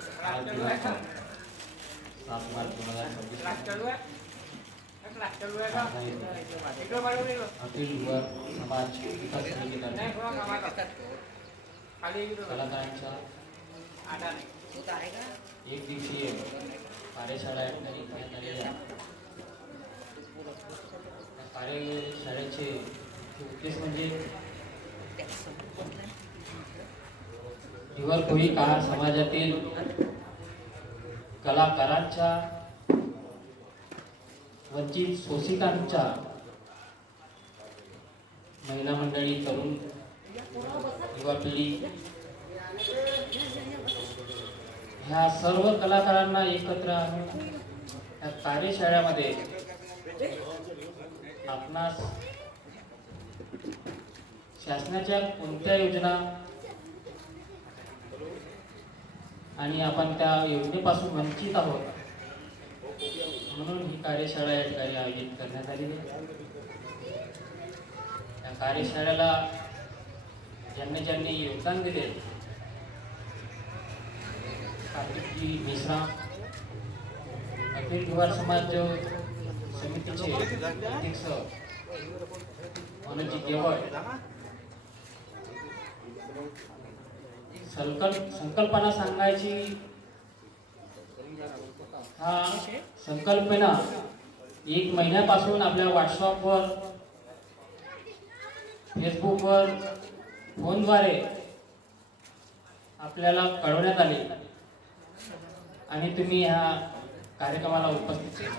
आज दिनांक 7 मार्च 2026 अखिल युवा समाज विकास समितीतर्फे कलाकारांच्या एक दिवसीय कार्यशाळा घेण्यात आलेल्या कार्यशाळेचे उद्देश म्हणजे दिवाळखोरी काळ समाजातील कलाकारांच्या वंचित शोषितांच्या महिला मंडळी तरुण युवा पिढी ह्या सर्व कलाकारांना एकत्र आणून या कार्यशाळेमध्ये आपणास शासनाच्या कोणत्या योजना आणि आपण त्या योजनेपासून वंचित आहोत म्हणून ही कार्यशाळा या ठिकाणी आयोजित करण्यात आलेली आहे। या कार्यशाळेला ज्यांनी योगदान दिले कार्तिकजी मिश्रा अखिल युवा समाज समितीचे अध्यक्ष मनोजी केवळ संकल्पना सांगायची हा संकल्पना 1 महिन्यापासून आपल्या व्हॉट्सअपवर फेसबुकवर फोनद्वारे आपल्याला कळवण्यात आले आणि तुम्ही ह्या कार्यक्रमाला उपस्थित केले।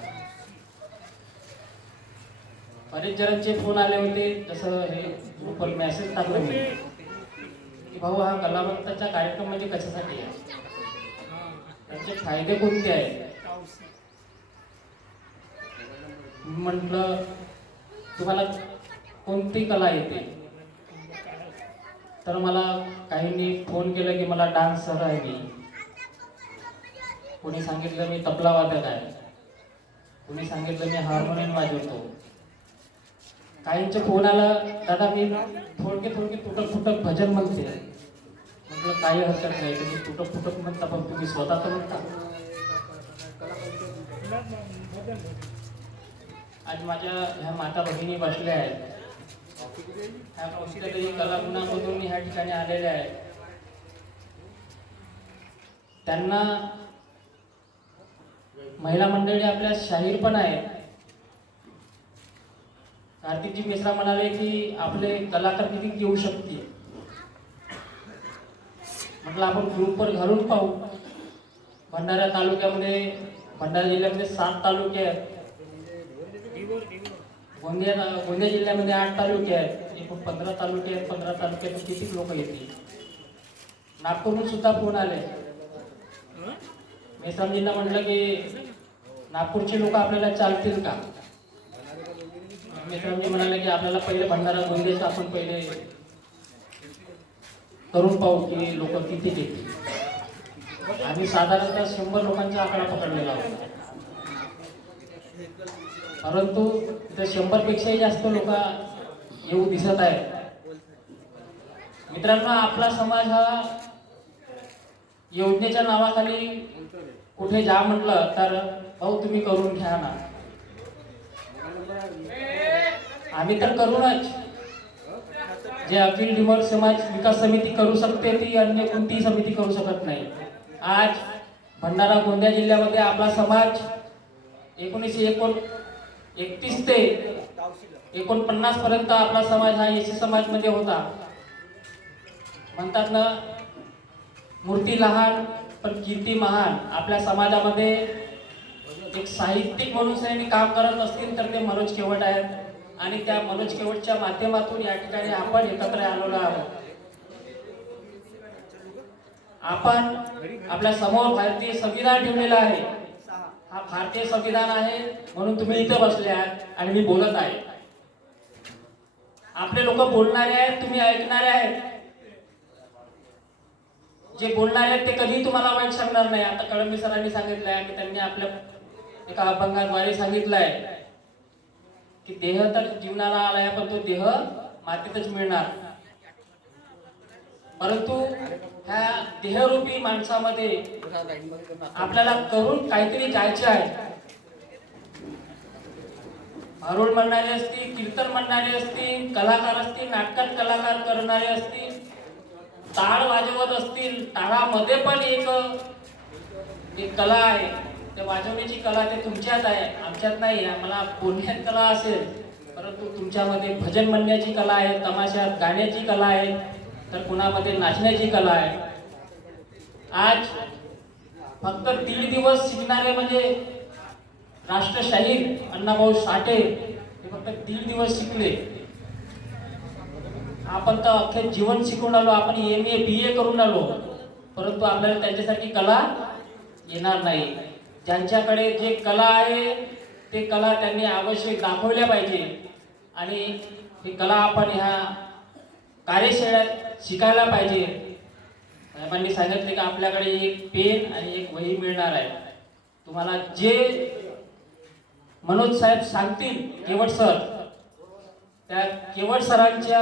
बरेच जणांचे फोन आले होते, जसं हे ग्रुपवर मेसेज टाकले होते की भाऊ हा कलावंताचा कार्यक्रम म्हणजे कशासाठी आहे, त्याचे फायदे कोणते आहेत। म्हटलं तुम्हाला कोणती कला येते, तर मला काहींनी फोन केलं की मला डान्स सर आहे मी, कोणी सांगितलं मी तबला वादक आहे, कोणी सांगितलं मी हार्मोनियम वाजवतो। काहींचे फोन आला दादा मी थोडके तुटक फुटक भजन म्हणते। म्हटलं काही हरकत नाही, तुम्ही तुटक फुटक म्हणता पण तुम्ही स्वतः तर म्हणता। आज माझ्या ह्या माता भगिनी बसल्या आहेत, ह्या कोणत्या तरी कलागुणामधून ह्या ठिकाणी आलेल्या आहेत। त्यांना महिला मंडळी आपल्या शाहीर पण आहेत। कार्तिकजी मिश्रा म्हणाले की आपले कलाकार किती घेऊ शकतील, म्हटलं आपण ग्रुपवर घालून पाहू। भंडारा तालुक्यामध्ये, भंडारा जिल्ह्यामध्ये 7 तालुके आहेत, गोंदिया जिल्ह्यामध्ये 8 तालुके आहेत, एकूण 15 तालुके आहेत। 15 तालुक्यातून किती लोक येतील। नागपूरहून सुद्धा फोन आले, मेसामजींना म्हटलं की नागपूरचे लोक आपल्याला चालतील का। मेसामजी म्हणाले की आपल्याला पहिले भंडारा गोंदियाचं आपण पहिले करून पाहू की लोक किती येतील। आम्ही साधारणतः 100 लोकांचा आकडा पकडलेला होता, परंतु तिथे 100 पेक्षाही जास्त लोक येऊ दिसत आहेत। मित्रांनो, आपला समाज हा योजनेच्या नावाखाली कुठे जा म्हटलं तर भाऊ तुम्ही करून घ्या ना, आम्ही तर करूनच। जे अखिल युवा समाज विकास समिती करू शकते ती अन्य कोणतीही समिती करू शकत नाही। आज भंडारा गोंदिया जिल्ह्यामध्ये आपला समाज 1931 ते 49 पर्यंत आपला समाज हा एसी समाज मध्ये होता। म्हणतात ना, मूर्ती लहान पण कीर्ती महान। आपल्या समाजामध्ये एक साहित्यिक म्हणून काम करत असतील तर ते मनोज केवट आहेत आणि त्या मनोज केवटच्या माध्यमातून या ठिकाणी आपण एकत्र आलेलो आहोत। आपण आपल्या समोर भारतीय संविधान ठेवलेलं आहे, हा भारतीय संविधान आहे म्हणून तुम्ही इथे बसले आहात आणि मी बोलत आहे। आपले लोक बोलणारे आहेत, तुम्ही ऐकणारे आहेत। जे बोलणारे आहेत ते कधी तुम्हाला वाईट सांगणार नाही। आता कळंबी सरांनी सांगितलंय आणि त्यांनी आपल्या एका अभंगाद्वारे सांगितलंय की देह तर जीवनाला आलाय पण तो देह मातीतच मिळणार, परंतु ह्या देहरूपी माणसामध्ये आपल्याला करून काहीतरी जायचे आहे. भारुड म्हणणारे असतील, कीर्तन म्हणणारे असतील, कलाकार असतील, नाटकात कलाकार करणारे असतील, टाळ वाजवत असतील. टाळामध्ये पण एक कला आहे. ते वाजवण्याची कला ते तुमच्यात आहे, आमच्यात नाही. मला बोलण्यात कला असेल, परंतु तुमच्यामध्ये भजन म्हणण्याची कला आहे, तमाशात गाण्याची कला आहे, तर कुणामध्ये नाचण्याची कला आहे. आज फक्त 1.5 दिवस शिकणारे म्हणजे राष्ट्रशाहीर अण्णाभाऊ साठे हे फक्त 1.5 दिवस शिकले. आपण तर अख्खे जीवन शिकून आलो, आपण MA BA करून आलो, परंतु आपल्याला त्यांच्यासाठी कला येणार नाही. ज्यांच्याकडे जे कला आहे ते कला त्यांनी आवश्यक दाखवल्या पाहिजे. आणि ही कला आपण ह्या कार्यशाळेत शिकायला पाहिजे. साहेबांनी सांगितले की आपल्याकडे एक पेन आणि एक वही मिळणार आहे. तुम्हाला जे मनोज साहेब सांगतील केवट सर, त्या केवट सरांच्या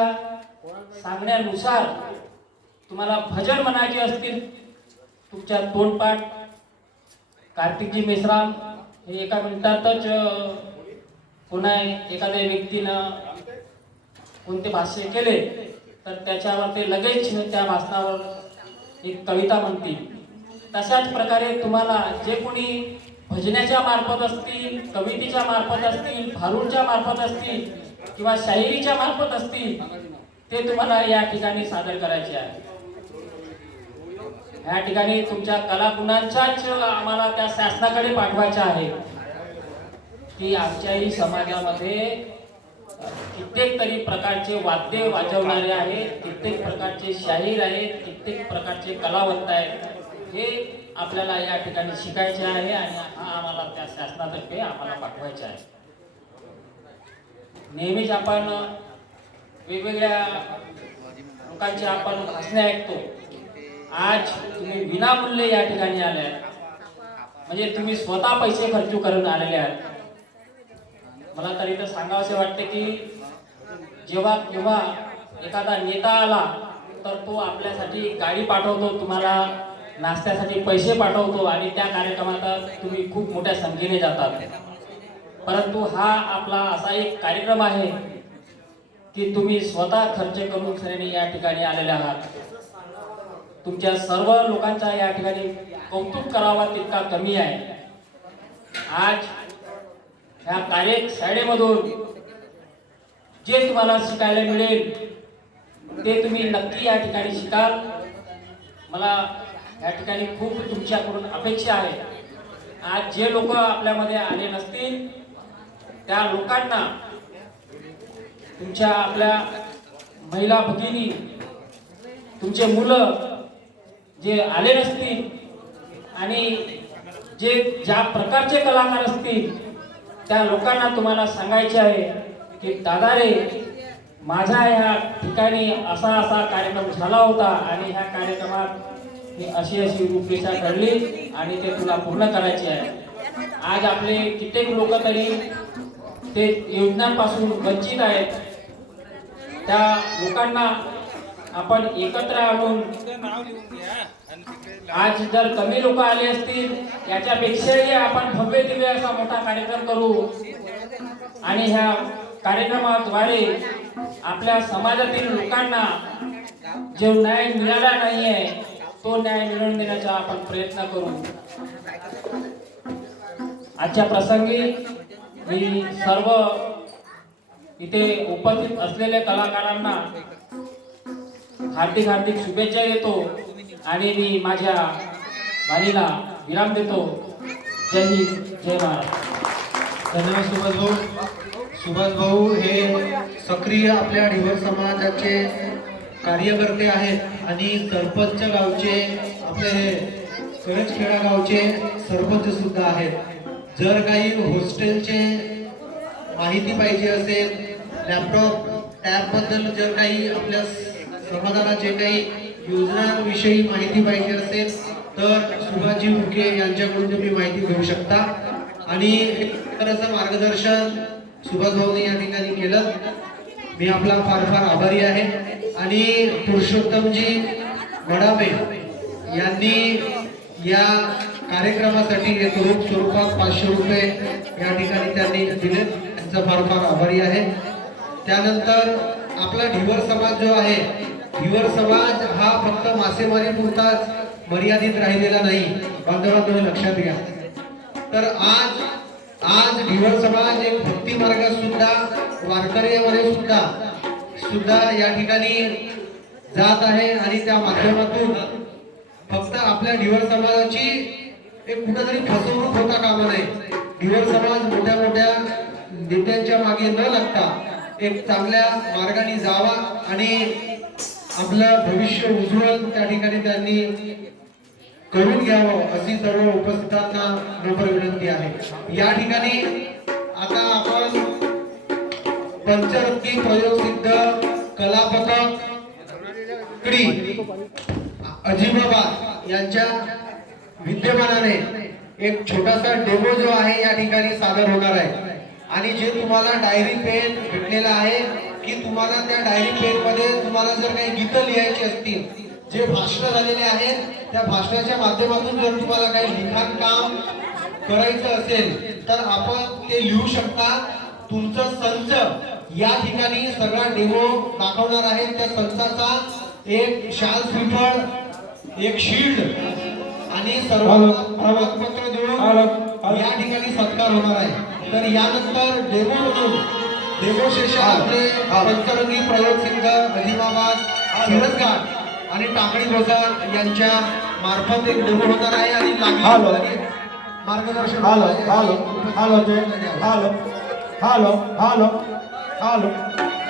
सांगण्यानुसार तुम्हाला भजन म्हणायचे असतील, तुमच्या तोंडपाठ कार्तिकजी मेश्राम हे एका मिनिटातच कोणा एखाद्या व्यक्तीनं कोणते भाष्य केले तर त्याच्यावर ते लगेच त्या भाषणावर एक कविता म्हणतील. तशाच प्रकारे तुम्हाला जे कोणी भजनाच्या मार्फत असतील, कवितेच्या मार्फत असतील, भारुडच्या मार्फत असतील किंवा शाहिरीच्या मार्फत असतील, ते तुम्हाला या ठिकाणी सादर करायचे आहे. या ठिकाणी तुमच्या कलागुणांचाच आम्हाला त्या शासनाकडे पाठवायचा आहे की आमच्याही समाजामध्ये कित्येक तरी प्रकारचे वाद्य वाजवणारे आहेत, कित्येक प्रकारचे शाहीर आहेत, कित्येक प्रकारचे कलावंत आहेत. हे आपल्याला या ठिकाणी शिकायचे आहे आणि हा आम्हाला त्या शासनातर्फे आम्हाला पाठवायचे आहे. नेहमीच आपण वेगवेगळ्या लोकांचे आपण भाषणे ऐकतो. आज तुम्ही विनामूल्य या ठिकाणी आले आहेत, म्हणजे तुम्ही स्वतः पैसे खर्च करून आलेले आहात. मला तरी तर सांगावसे वाटते की जेव्हा केव्हा एखादा नेता आला तर तो आपल्यासाठी गाडी पाठवतो, तुम्हाला नाश्त्यासाठी पैसे पाठवतो आणि त्या कार्यक्रमात तुम्ही खूप मोठ्या संख्येने जातात. परंतु हा आपला असा एक कार्यक्रम आहे की तुम्ही स्वतः खर्च करून सगळ्यांनी या ठिकाणी आलेले आहात. तुमच्या सर्व लोकांचा या ठिकाणी कौतुक करावा तितका कमी आहे. आज ह्या कार्यशाळेमधून जे तुम्हाला शिकायला मिळेल ते तुम्ही नक्की या ठिकाणी शिकाल. मला या ठिकाणी खूप तुमच्याकडून अपेक्षा आहे. आज जे लोक आपल्यामध्ये आले नसतील त्या लोकांना तुमच्या आपल्या महिला भगिनी, तुमचे मुलं जे आले नसतील आणि जे ज्या प्रकारचे कलाकार असतील त्या लोकांना तुम्हाला सांगायचे आहे की दादा रे, माझा ह्या ठिकाणी असा असा कार्यक्रम झाला होता आणि ह्या कार्यक्रमात अशी अशी रूपरेषा घडली आणि ते तुला पूर्ण करायचे आहे. आज आपले कित्येक लोक तरी ते योजनांपासून वंचित आहेत. त्या लोकांना आपण एकत्र आणून, आज जर कमी लोक आले असतील याच्यापेक्षाही आपण भव्य दिव्य असा मोठा कार्यक्रम करू आणि ह्या कार्यक्रमाद्वारे आपल्या समाजातील लोकांना जो न्याय मिळाला नाहीये तो न्याय मिळवून देण्याचा आपण प्रयत्न करू. आजच्या प्रसंगी मी सर्व इथे उपस्थित असलेल्या कलाकारांना हार्दिक हार्दिक शुभेच्छा देतो आणि मी माझ्या वाणीला विराम देतो. जय हिंद, जय महाराष्ट्र. धन्यवाद सुभाष भाऊ. सुभाष भाऊ हे सक्रिय आपल्या ढिवर समाजाचे कार्यकर्ते आहेत आणि सरपंच गावचे, आपले हे करंजखेडा गावचे सरपंच सुद्धा आहेत. जर काही हॉस्टेलचे माहिती पाहिजे असेल, लॅपटॉप टॅब बद्दल जर काही आपल्या समाजाला जे काही योजनांविषयी माहिती पाहिजे असेल तर सुभाषजी मुके यांच्याकडून तुम्ही माहिती घेऊ शकता. आणि असं मार्गदर्शन सुभाष भाऊने या ठिकाणी केलं. मी आपला फार फार आभारी आहे. आणि पुरुषोत्तमजी वडामे यांनी या कार्यक्रमासाठी एक रोख स्वरूपात 500 रुपये या ठिकाणी त्यांनी दिले, त्यांचा फार फार आभारी आहे. त्यानंतर आपला ढिवर समाज जो आहे, ढिवर समाज हा फक्त मासेमारी पुरताच मर्यादित राहिलेला नाही. बांधवांनो लक्षात घ्या. तर आज ढिवर समाज एक भक्ती मार्गात सुद्धा वारकऱ्यामध्ये सुद्धा या ठिकाणी जात आहे आणि त्या माध्यमातून फक्त आपल्या ढिवर समाजाची एक कुठेतरी फसवणूक होता कामा नये. ढिवर समाज मोठ्या मोठ्या नेत्यांच्या मागे न लागता एक चांगल्या मार्गाने जावा आणि आपलं भविष्य उज्ज्वल त्या ठिकाणी त्यांनी करून घ्यावं अशी सर्व उपस्थितांना नम्र विनंती आहे. या ठिकाणी आता आपण पंचरत्नी प्रयोगसिद्ध कलापथक कडे अजिबाबाद यांच्या विद्यमानाने एक छोटासा डेमो जो आहे या ठिकाणी सादर होणार आहे. आणि जे तुम्हाला डायरी पेन भेटलेला आहे की तुम्हाला त्या डायरी पेन मध्ये तुम्हाला जर काही गीतं लिहायची असतील, जे भाषण झालेले आहेत त्या भाषणाच्या माध्यमातून जर तुम्हाला काही लिखाण काम करायचं असेल तर आपण ते लिहू शकता. तुमचं संच या ठिकाणी सगळा डेमो दाखवणार आहे. त्या संचाचा एक शाल श्रीफळ, एक शील्ड आणि सर्व प्रमाणपत्र देऊन या ठिकाणी सत्कार होणार आहे. तर यानंतर डेमो सेशन आपले पंचरंगी प्रयोग सिद्ध अजिबाबाद, सिरसघाट आणि टाकळी गोसाळ यांच्या मार्फत एक डेमो होणार आहे आणि मार्गदर्शन हालो